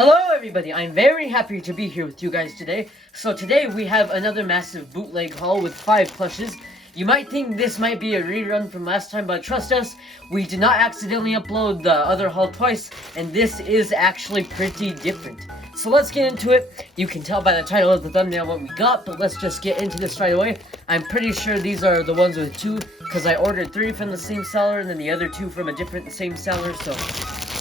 Hello everybody, I'm very happy to be here with you guys today. So today we have another massive bootleg haul with 5 plushes. You might think this might be a rerun from last time, but trust us, we did not accidentally upload the other haul twice, and this is actually pretty different. So let's get into it. You can tell by the title of the thumbnail what we got, but let's just get into this right away. I'm pretty sure these are the ones with 2, because I ordered 3 from the same seller, and then the other 2 from a different same seller, so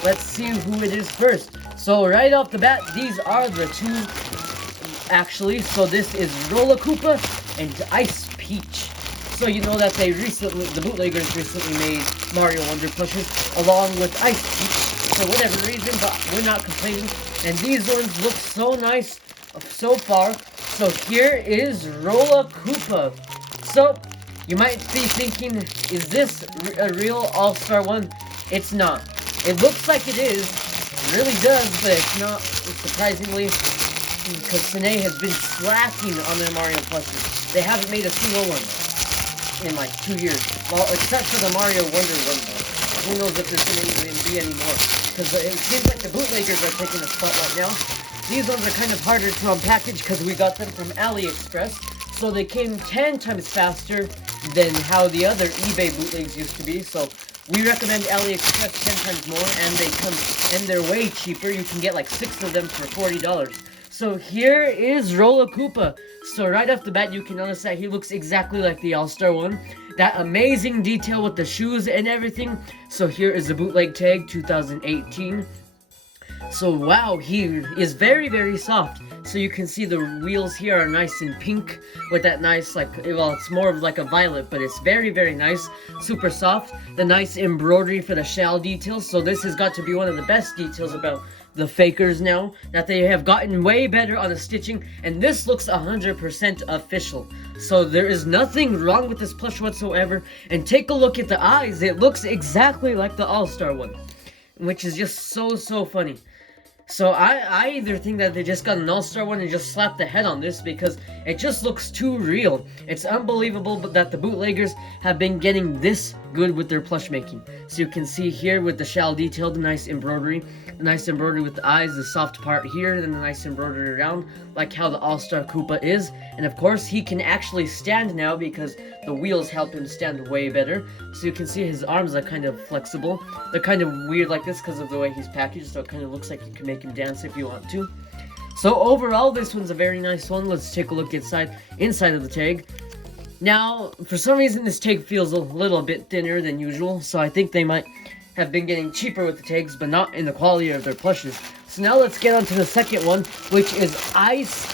let's see who it is first. So right off the bat, these are the 2 actually. So this is Rolla Koopa and Ice Peach. So you know that the bootleggers recently made Mario Wonder plushes along with Ice Peach for whatever reason, but we're not complaining. And these ones look so nice so far. So here is Rolla Koopa. So you might be thinking, is this a real all-star one? It's not. It looks like it is. It really does, but it's not, surprisingly, because Sine has been slacking on their Mario plushes. They haven't made a single one in like 2 years. Well, except for the Mario Wonder one. Who knows if there's going to even be any more. Because it seems like the bootleggers are taking the spotlight now. These ones are kind of harder to unpackage because we got them from AliExpress. So they came 10 times faster than how the other eBay bootlegs used to be. So we recommend AliExpress 10 times more, and they're way cheaper. You can get like 6 of them for $40. So here is Rolla Koopa. So right off the bat, you can notice that he looks exactly like the All-Star one. That amazing detail with the shoes and everything. So here is the bootleg tag, 2018. So wow, he is very, very soft. So you can see the wheels here are nice and pink with that nice, well, it's more of like a violet, but it's very, very nice. Super soft. The nice embroidery for the shell details. So this has got to be one of the best details about the fakers now, that they have gotten way better on the stitching, and this looks 100% official. So there is nothing wrong with this plush whatsoever. And take a look at the eyes. It looks exactly like the All-Star one, which is just so funny. So I either think that they just got an All-Star one and just slapped the head on this, because it just looks too real. It's unbelievable that the bootleggers have been getting this good with their plush making. So you can see here with the shell detail, the nice embroidery with the eyes, the soft part here, and then the nice embroidery around, like how the All-Star Koopa is. And of course, he can actually stand now because the wheels help him stand way better. So you can see his arms are kind of flexible. They're kind of weird like this because of the way he's packaged, so it kind of looks like you can make him dance if you want to. So overall, this one's a very nice one. Let's take a look inside of the tag. Now, for some reason, this tag feels a little bit thinner than usual, so I think they might have been getting cheaper with the tags, but not in the quality of their plushes. So now let's get on to the second one, which is Ice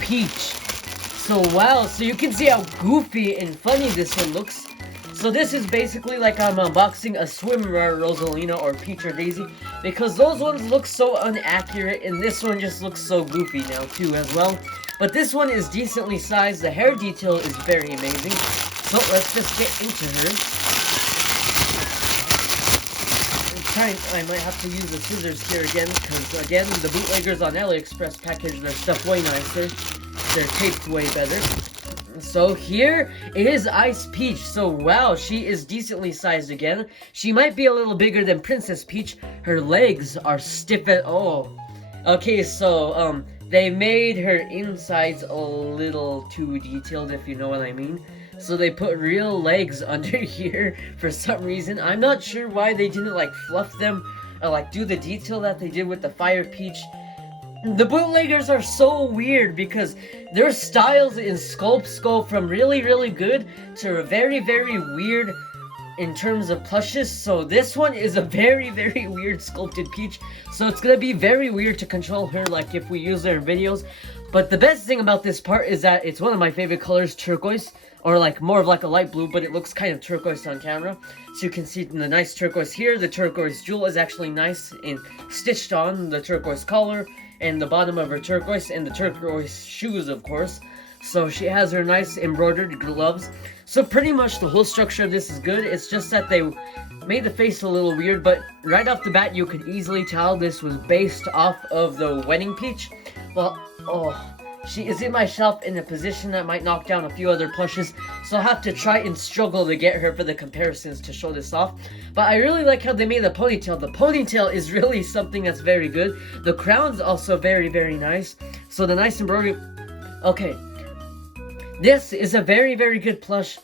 Peach. So wow, so you can see how goofy and funny this one looks. So this is basically like I'm unboxing a swimwear Rosalina or Peach or Daisy, because those ones look so inaccurate, and this one just looks so goofy now too as well. But this one is decently sized. The hair detail is very amazing. So let's just get into her. I might have to use the scissors here again, because again, the bootleggers on AliExpress package their stuff way nicer. They're taped way better. So here is Ice Peach. So wow, she is decently sized again. She might be a little bigger than Princess Peach. Her legs are stiff at okay, so they made her insides a little too detailed, if you know what I mean. So they put real legs under here for some reason. I'm not sure why they didn't like fluff them or like do the detail that they did with the Fire Peach. The bootleggers are so weird because their styles in sculpts go from really, really good to very, very weird in terms of plushes. So this one is a very, very weird sculpted Peach. So it's gonna be very weird to control her, like if we use her in videos. But the best thing about this part is that it's one of my favorite colors, turquoise. Or like more of like a light blue, but it looks kind of turquoise on camera. So you can see the nice turquoise here. The turquoise jewel is actually nice and stitched on the turquoise collar and the bottom of her turquoise, and the turquoise shoes, of course. So she has her nice embroidered gloves. So pretty much the whole structure of this is good. It's just that they made the face a little weird, but right off the bat you could easily tell this was based off of the Wedding Peach. Well, she is in my shop in a position that might knock down a few other plushes, so I'll have to try and struggle to get her for the comparisons to show this off. But I really like how they made the ponytail. The ponytail is really something that's very good. The crown's also very, very nice. So the nice embroidery... Okay. This is a very, very good plush.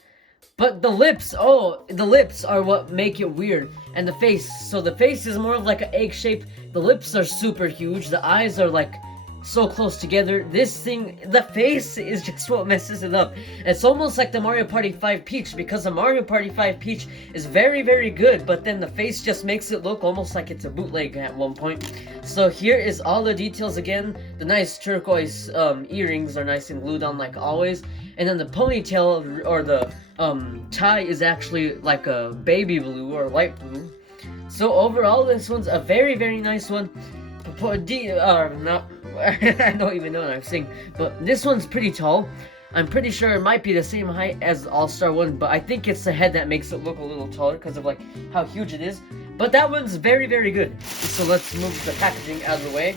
But the lips, the lips are what make it weird. And the face, so the face is more of like an egg shape. The lips are super huge. The eyes are like so close together. This thing, the face is just what messes it up. It's almost like the Mario Party 5 Peach, because the Mario Party 5 Peach is very, very good, but then the face just makes it look almost like it's a bootleg at one point. So here is all the details again. The nice turquoise earrings are nice and glued on like always. And then the ponytail, or the tie, is actually like a baby blue or light blue. So overall, this one's a very, very nice one. I don't even know what I'm saying, but this one's pretty tall. I'm pretty sure it might be the same height as All-Star 1, but I think it's the head that makes it look a little taller because of like how huge it is. But that one's very, very good. So let's move the packaging out of the way.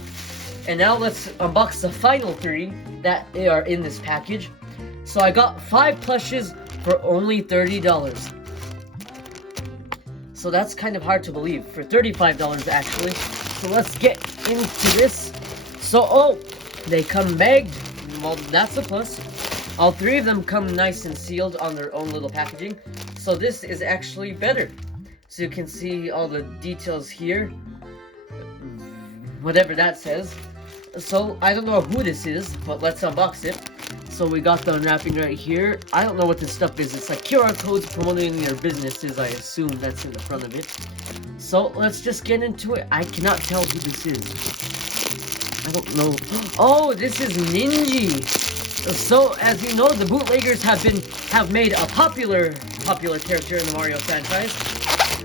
And now let's unbox the final 3 that are in this package. So I got 5 plushes for only $30. So that's kind of hard to believe, for $35 actually. So let's get into this. So, they come bagged. Well, that's a plus. All 3 of them come nice and sealed on their own little packaging. So this is actually better. So you can see all the details here. Whatever that says. So, I don't know who this is, but let's unbox it. So we got the unwrapping right here. I don't know what this stuff is. It's like QR codes promoting your businesses, I assume that's in the front of it. So let's just get into it. I cannot tell who this is. I don't know. Oh, this is Ninji. So as you know, the bootleggers have made a popular character in the Mario franchise.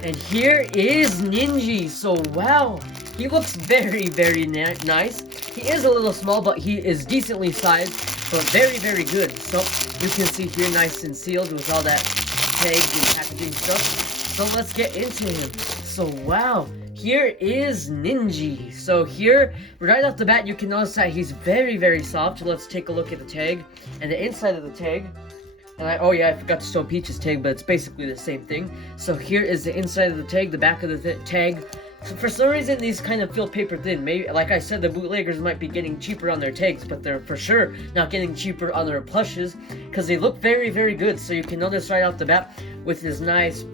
And here is Ninji. So wow, he looks very, very nice. He is a little small, but he is decently sized. But very, very good. So you can see here, nice and sealed with all that tags and packaging stuff. So let's get into him. So wow, here is Ninji. So here, right off the bat, you can notice that he's very, very soft. Let's take a look at the tag and the inside of the tag. And oh yeah, I forgot to show Peach's tag, but it's basically the same thing. So here is the inside of the tag, the back of the tag. So for some reason, these kind of feel paper thin. Maybe, like I said, the bootleggers might be getting cheaper on their tags, but they're for sure not getting cheaper on their plushes, because they look very, very good. So you can notice right off the bat with his nice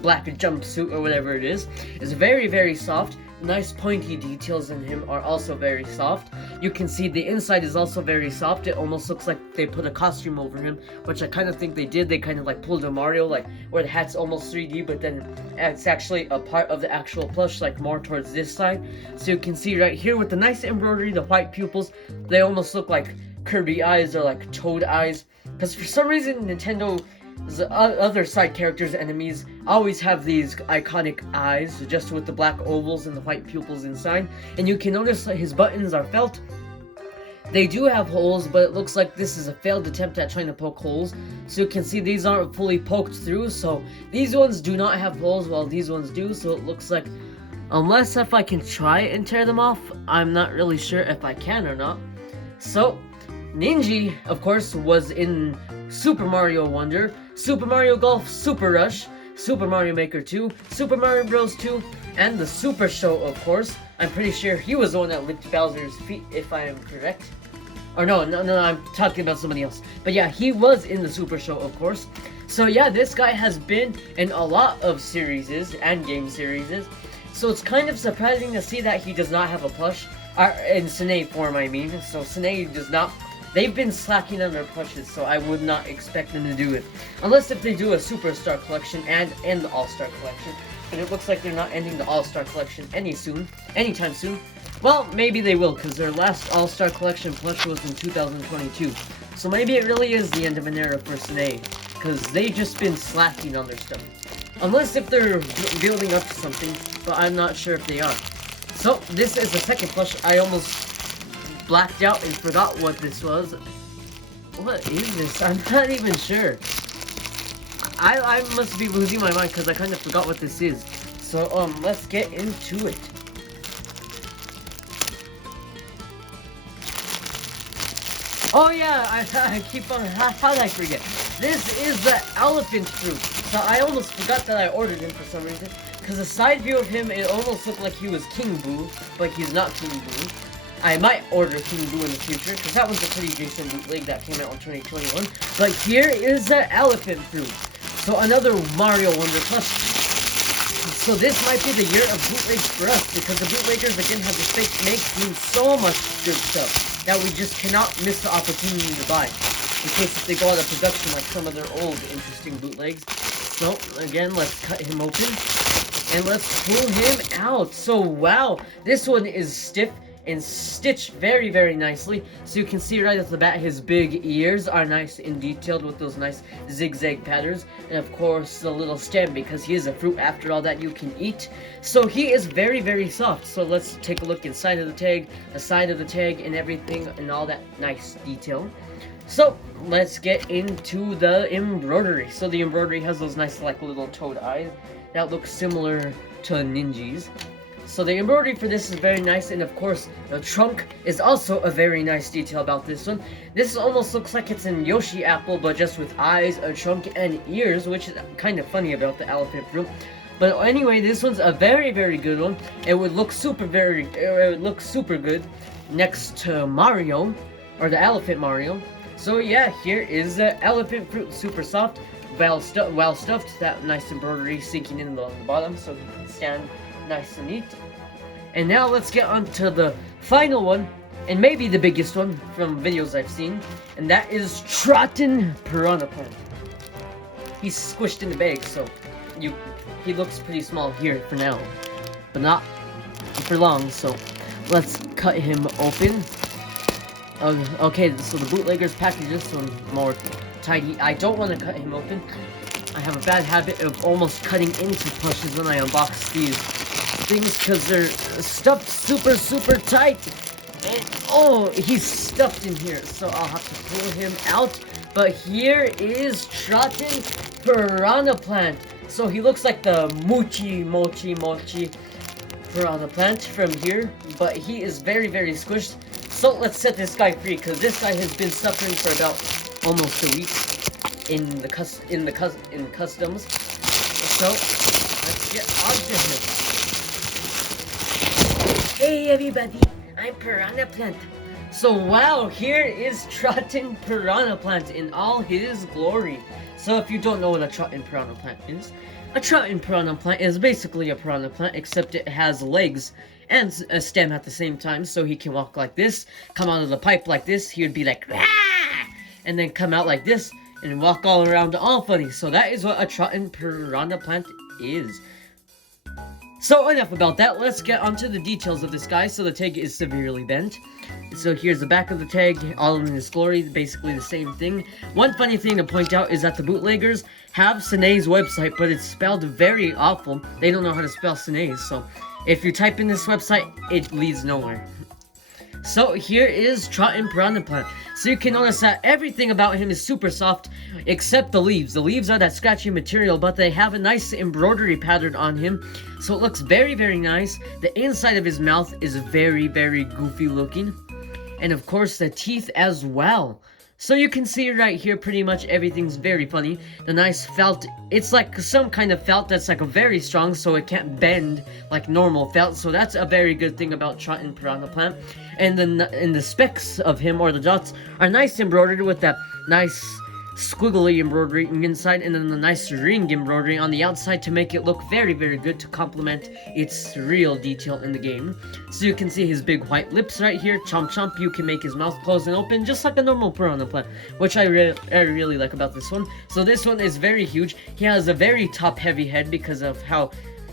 black jumpsuit or whatever it is very, very soft. Nice pointy details in him are also very soft. You can see the inside is also very soft. It almost looks like they put a costume over him, which I kind of think they did. They kind of like pulled a Mario, like where the hat's almost 3D, but then it's actually a part of the actual plush, like more towards this side. So you can see right here with the nice embroidery, the white pupils, they almost look like Kirby eyes or like Toad eyes. Because for some reason, Nintendo... the other side characters, enemies, always have these iconic eyes, just with the black ovals and the white pupils inside. And you can notice that his buttons are felt. They do have holes, but it looks like this is a failed attempt at trying to poke holes. So you can see these aren't fully poked through, so these ones do not have holes while these ones do. So it looks like, unless if I can try and tear them off, I'm not really sure if I can or not. So Ninji, of course, was in Super Mario Wonder, Super Mario Golf Super Rush, Super Mario Maker 2, Super Mario Bros. 2, and the Super Show, of course. I'm pretty sure he was the one that licked Bowser's feet, if I am correct. Or no, I'm talking about somebody else. But yeah, he was in the Super Show, of course. So yeah, this guy has been in a lot of series and game series. So it's kind of surprising to see that he does not have a plush. In Sine form, I mean. So Sine does not... They've been slacking on their plushes, so I would not expect them to do it. Unless if they do a Superstar collection and the All-Star collection. But it looks like they're not ending the All-Star collection anytime soon. Well, maybe they will, because their last All-Star collection plush was in 2022. So maybe it really is the end of an era for Sine, because they've just been slacking on their stuff. Unless if they're building up to something, but I'm not sure if they are. So, this is the second plush. I almost blacked out and forgot what this was. What is this? I'm not even sure. I must be losing my mind because I kind of forgot what this is. So, let's get into it. Oh yeah, I keep on, how did I forget? This is the elephant fruit. So I almost forgot that I ordered him for some reason. Because the side view of him, it almost looked like he was King Boo, but he's not King Boo. I might order King Boo in the future, because that one's a pretty decent bootleg that came out in 2021. But here is the elephant fruit. So another Mario Wonder Plush. So this might be the year of bootlegs for us, because the bootleggers again have the space to make so much good stuff that we just cannot miss the opportunity to buy, in case if they go out of production like some of their old interesting bootlegs. So again, let's cut him open and let's pull him out. So wow, this one is stiff and stitched very, very nicely. So you can see right off the bat, his big ears are nice and detailed with those nice zigzag patterns. And of course, the little stem, because he is a fruit after all that you can eat. So he is very, very soft. So let's take a look inside of the tag, the side of the tag, and everything, and all that nice detail. So let's get into the embroidery. So the embroidery has those nice like little toad eyes that look similar to Ninji's. So the embroidery for this is very nice, and of course the trunk is also a very nice detail about this one. This almost looks like it's an Yoshi apple, but just with eyes, a trunk, and ears, which is kind of funny about the elephant fruit. But anyway, this one's a very, very good one. It would look super good next to Mario, or the elephant Mario. So yeah, here is the elephant fruit, super soft, well stuffed, that nice embroidery sinking in on the bottom, so he can stand nice and neat. And now let's get on to the final one, and maybe the biggest one from videos I've seen, and that is Trottin Piranha Plant. He's squished in the bag, so he looks pretty small here for now, but not for long. So let's cut him open. Okay, so the bootleggers package this one more tidy. I don't want to cut him open. I have a bad habit of almost cutting into plushes when I unbox these things, because they're stuffed super tight. And oh, he's stuffed in here, so I'll have to pull him out. But here is Trottin Piranha Plant. So he looks like the mochi Piranha Plant from here, but he is very, very squished. So let's set this guy free, because this guy has been suffering for about almost a week in customs. So let's get onto him. Hey everybody, I'm Piranha Plant. So wow, here is Trottin Piranha Plant in all his glory. So if you don't know what a Trottin Piranha Plant is, a Trottin Piranha Plant is basically a piranha plant, except it has legs and a stem at the same time, so he can walk like this, come out of the pipe like this, he would be like, "Rah!" and then come out like this, and walk all around all funny. So that is what a Trottin Piranha Plant is. So enough about that, let's get onto the details of this guy. So the tag is severely bent. So here's the back of the tag, all in its glory, basically the same thing. One funny thing to point out is that the bootleggers have Sine's website, but it's spelled very awful. They don't know how to spell Sine, so if you type in this website, it leads nowhere. So here is Trottin Piranha Plant. So you can notice that everything about him is super soft, except the leaves. The leaves are that scratchy material, but they have a nice embroidery pattern on him, so it looks very, very nice. The inside of his mouth is very, very goofy looking, and of course the teeth as well. So you can see right here, pretty much everything's very funny. The nice felt, it's like some kind of felt that's like a very strong, so it can't bend like normal felt. So that's a very good thing about Trottin Piranha Plant. And then the specks of him, or the dots, are nice embroidered with that nice squiggly embroidery inside, and then the nice ring embroidery on the outside to make it look very, very good to complement its real detail in the game. So you can see his big white lips right here. Chomp chomp, you can make his mouth close and open just like a normal piranha plant, which I really like about this one. So this one is very huge. He has a very top heavy head because of how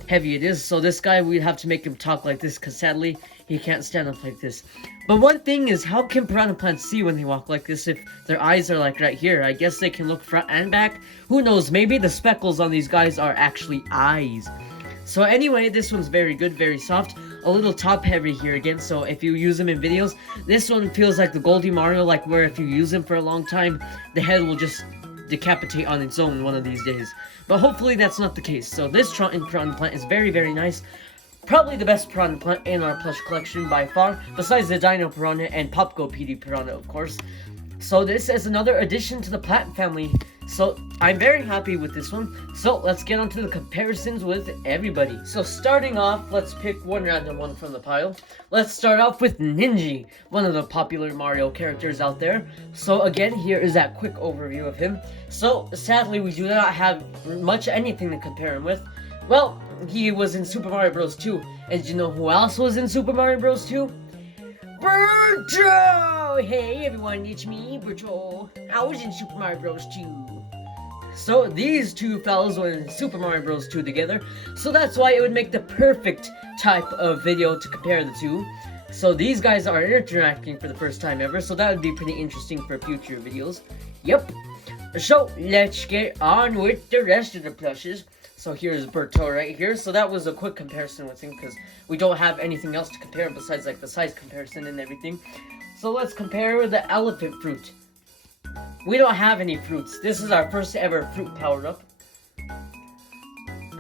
heavy it is. So this guy, we'd have to make him talk like this, because sadly he can't stand up like this. But one thing is, how can piranha plants see when they walk like this if their eyes are like right here? I guess they can look front and back. Who knows, maybe the speckles on these guys are actually eyes. So anyway, this one's very good, very soft. A little top heavy here again, so if you use them in videos, this one feels like the Goldie Mario, like where if you use them for a long time, the head will just decapitate on its own one of these days. But hopefully that's not the case. So this Trottin Piranha Plant is very, very nice. Probably the best piranha plant in our plush collection by far, besides the Dino Piranha and Popco PD Piranha, of course. So this is another addition to the Plat family. So I'm very happy with this one. So let's get on to the comparisons with everybody. So starting off, let's pick one random one from the pile. Let's start off with Ninji, one of the popular Mario characters out there. So again, here is that quick overview of him. So sadly, we do not have much anything to compare him with. Well, he was in Super Mario Bros. 2. And do you know who else was in Super Mario Bros. 2? Berto! Hey everyone, it's me, Berto. I was in Super Mario Bros. 2. So these two fellas were in Super Mario Bros. 2 together, so that's why it would make the perfect type of video to compare the two. So these guys are interacting for the first time ever, so that would be pretty interesting for future videos. Yep. So let's get on with the rest of the plushes. So here's Berto right here. So that was a quick comparison with him because we don't have anything else to compare besides like the size comparison and everything. So let's compare the elephant fruit. We don't have any fruits. This is our first ever fruit powered up.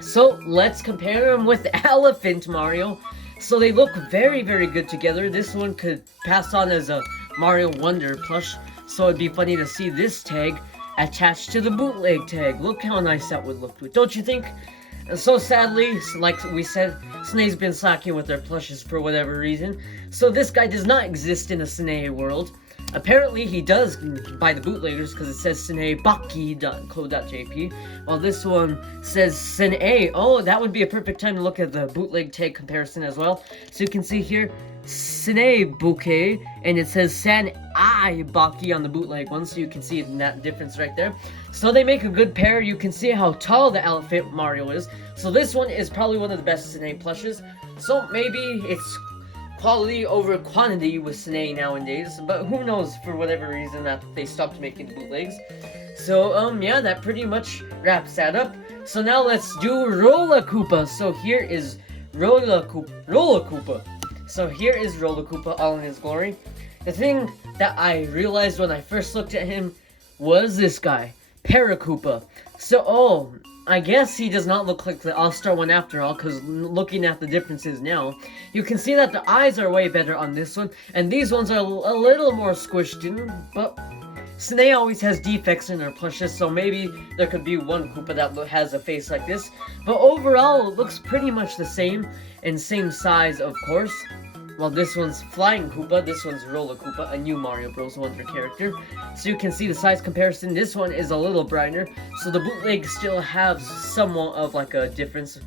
So let's compare them with Elephant Mario. So they look very, very good together. This one could pass on as a Mario Wonder plush. So it'd be funny to see this tag attached to the bootleg tag. Look how nice that would look, don't you think? And so sadly, like we said, Sne's been slacking with their plushes for whatever reason. So this guy does not exist in a Sne world. Apparently he does by the bootleggers because it says snebaki.co.jp, while this one says Sne. Oh, that would be a perfect time to look at the bootleg tag comparison as well. So you can see here Sne Bouquet, and it says San I Baki on the bootleg one, so you can see that difference right there. So they make a good pair. You can see how tall the elephant Mario is. So this one is probably one of the best Sne plushes. So maybe it's quality over quantity with Sne nowadays, but who knows, for whatever reason that they stopped making bootlegs. So yeah, that pretty much wraps that up. So now let's do Rolla Koopa. So here is Rolla Koopa. So here is Rolla Koopa all in his glory. The thing that I realized when I first looked at him was this guy, Koopa. So I guess he does not look like the All-Star one after all, because looking at the differences now, you can see that the eyes are way better on this one, and these ones are a little more squished in, but Sne always has defects in her plushes, so maybe there could be one Koopa that has a face like this, but overall, it looks pretty much the same, and same size, of course. Well, this one's Flying Koopa, this one's Rolla Koopa, a new Mario Bros. Wonder character. So you can see the size comparison. This one is a little brighter, so the bootleg still has somewhat of like a difference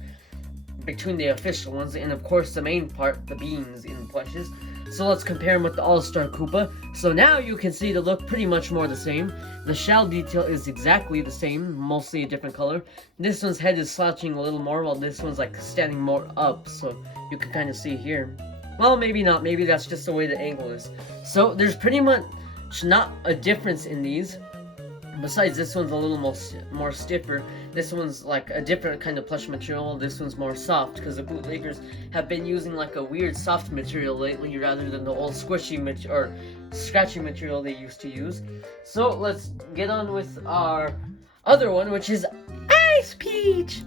between the official ones, and of course the main part, the beans in plushes. So let's compare them with the All-Star Koopa. So now you can see they look pretty much more the same. The shell detail is exactly the same, mostly a different color. This one's head is slouching a little more, while this one's like standing more up, so you can kind of see here. Well, maybe not. Maybe that's just the way the angle is. So there's pretty much not a difference in these. Besides, this one's a little more stiffer. This one's like a different kind of plush material. This one's more soft because the bootleggers have been using like a weird soft material lately rather than the old squishy or scratchy material they used to use. So let's get on with our other one, which is Ice Peach.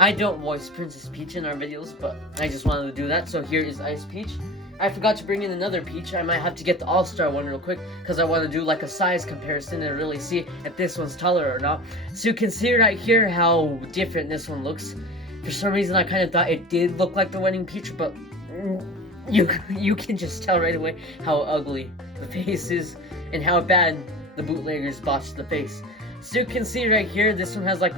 I don't voice Princess Peach in our videos, but I just wanted to do that, so here is Ice Peach. I forgot to bring in another Peach. I might have to get the All-Star one real quick, because I want to do like a size comparison and really see if this one's taller or not. So you can see right here how different this one looks. For some reason, I kind of thought it did look like the winning Peach, but you can just tell right away how ugly the face is and how bad the bootleggers botched the face. So you can see right here, this one has like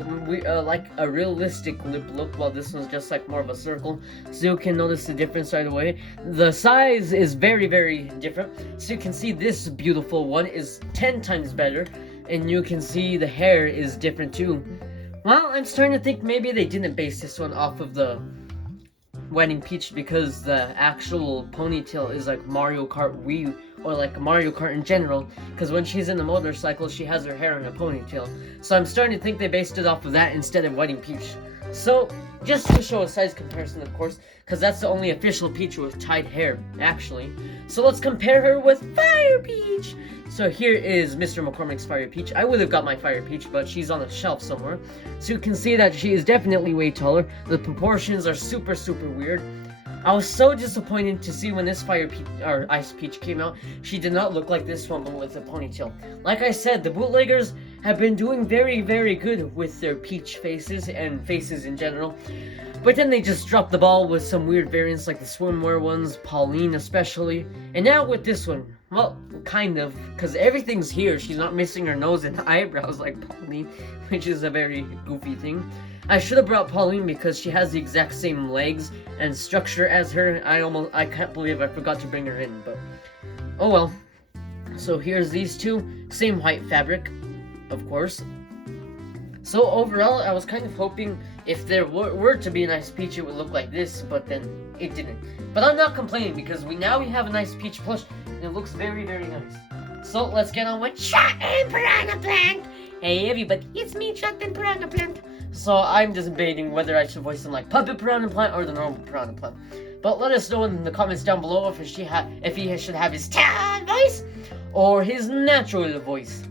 a realistic lip look, while this one's just like more of a circle. So you can notice the difference right away. The size is very, very different. So you can see this beautiful one is 10 times better, and you can see the hair is different too. Well, I'm starting to think maybe they didn't base this one off of the Wedding Peach because the actual ponytail is like Mario Kart Wii, or like Mario Kart in general, because when she's in the motorcycle she has her hair in a ponytail. So I'm starting to think they based it off of that instead of Wedding Peach. So just to show a size comparison, of course, because that's the only official Peach with tied hair actually. So let's compare her with Fire Peach. So here is Mr. McCormick's Fire Peach. I would have got my Fire Peach, but she's on a shelf somewhere. So you can see that she is definitely way taller. The proportions are super, super weird. I was so disappointed to see when this or Ice Peach came out. She did not look like this one, but with a ponytail. Like I said, the bootleggers have been doing very, very good with their Peach faces and faces in general. But then they just dropped the ball with some weird variants like the swimwear ones, Pauline especially. And now with this one, well, kind of, because everything's here. She's not missing her nose and eyebrows like Pauline, which is a very goofy thing. I should have brought Pauline because she has the exact same legs and structure as her. I can't believe I forgot to bring her in, but oh well. So here's these two, same white fabric, of course. So overall, I was kind of hoping if there were to be a nice Peach, it would look like this, but then it didn't. But I'm not complaining because we have a nice Peach plush, and it looks very, very nice. So let's get on with Trottin Piranha Plant. Hey everybody, it's me, Trottin Piranha Plant. So I'm just debating whether I should voice him like Puppet Piranha Plant or the normal Piranha Plant. But let us know in the comments down below if he should have his talent voice or his natural voice.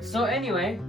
So anyway,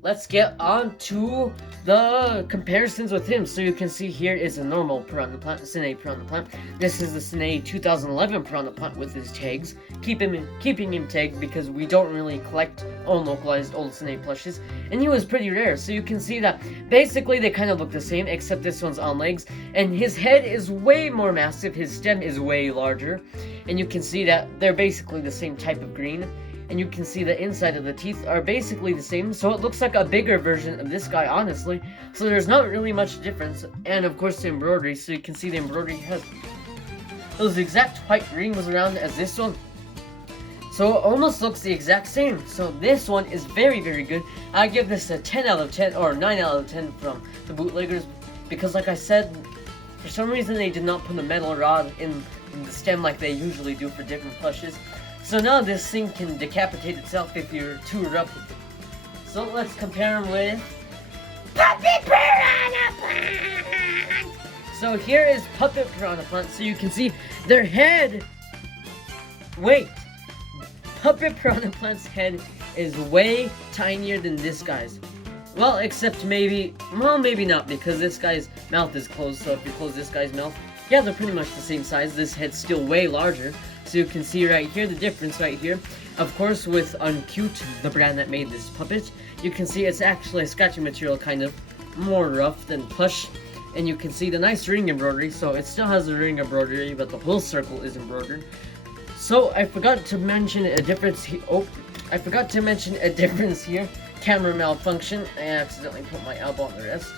let's get on to the comparisons with him. So you can see here is a normal Piranha Plant, Sine Piranha Plant. This is the Sine 2011 Piranha Plant with his tags. Keeping him tagged because we don't really collect unlocalized old Sine plushes. And he was pretty rare, so you can see that basically they kind of look the same, except this one's on legs. And his head is way more massive, his stem is way larger. And you can see that they're basically the same type of green. And you can see the inside of the teeth are basically the same, so it looks like a bigger version of this guy, honestly. So there's not really much difference, and of course the embroidery, so you can see the embroidery has those exact white rings around as this one. So it almost looks the exact same. So this one is very, very good. I give this a 10 out of 10, or 9 out of 10 from the bootleggers, because like I said, for some reason they did not put a metal rod in the stem like they usually do for different plushes. So now this thing can decapitate itself if you're too rough with it. So let's compare them with Puppet Piranha Plant! So here is Puppet Piranha Plant, so you can see their head. Wait, Puppet Piranha Plant's head is way tinier than this guy's. Well, except maybe not, because this guy's mouth is closed, so if you close this guy's mouth, yeah, they're pretty much the same size. This head's still way larger. So you can see right here, the difference right here. Of course, with Uncute, the brand that made this puppet, you can see it's actually a scratching material, kind of more rough than plush. And you can see the nice ring embroidery, so it still has the ring embroidery, but the whole circle is embroidered. So I forgot to mention a difference here. Oh, I forgot to mention a difference here. Camera malfunction. I accidentally put my elbow on the wrist.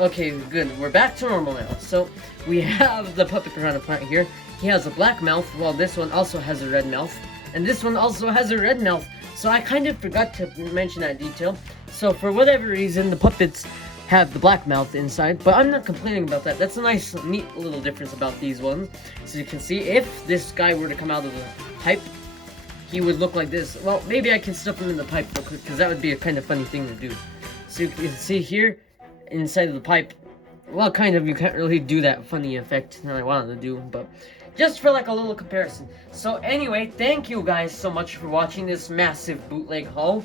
Okay, good. We're back to normal now. So we have the Puppet Piranha Plant here. He has a black mouth, while this one also has a red mouth. And this one also has a red mouth. So I kind of forgot to mention that detail. So for whatever reason, the puppets have the black mouth inside. But I'm not complaining about that. That's a nice, neat little difference about these ones. So you can see if this guy were to come out of the pipe, he would look like this. Well, maybe I can stuff him in the pipe real quick, because that would be a kind of funny thing to do. So you can see here, inside of the pipe, well, kind of, you can't really do that funny effect that I wanted to do, but just for like a little comparison. So anyway, thank you guys so much for watching this massive bootleg haul.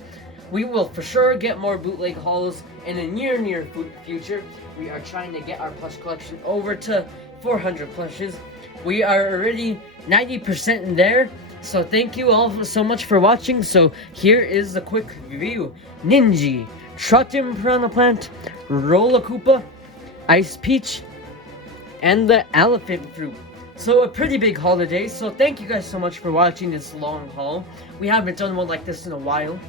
We will for sure get more bootleg hauls in the near future. We are trying to get our plush collection over to 400 plushes. We are already 90% in there. So thank you all so much for watching. So here is a quick review. Ninji, Trottin Piranha Plant, Rolla Koopa, Ice Peach, and the Elephant Fruit. So a pretty big haul today, so thank you guys so much for watching this long haul. We haven't done one like this in a while.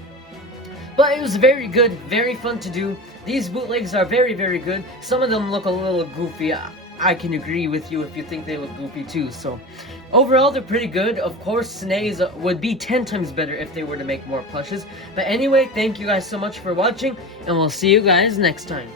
But it was very good, very fun to do. These bootlegs are very, very good. Some of them look a little goofy. I can agree with you if you think they look goofy too. So overall, they're pretty good. Of course, Sinays would be 10 times better if they were to make more plushes. But anyway, thank you guys so much for watching, and we'll see you guys next time.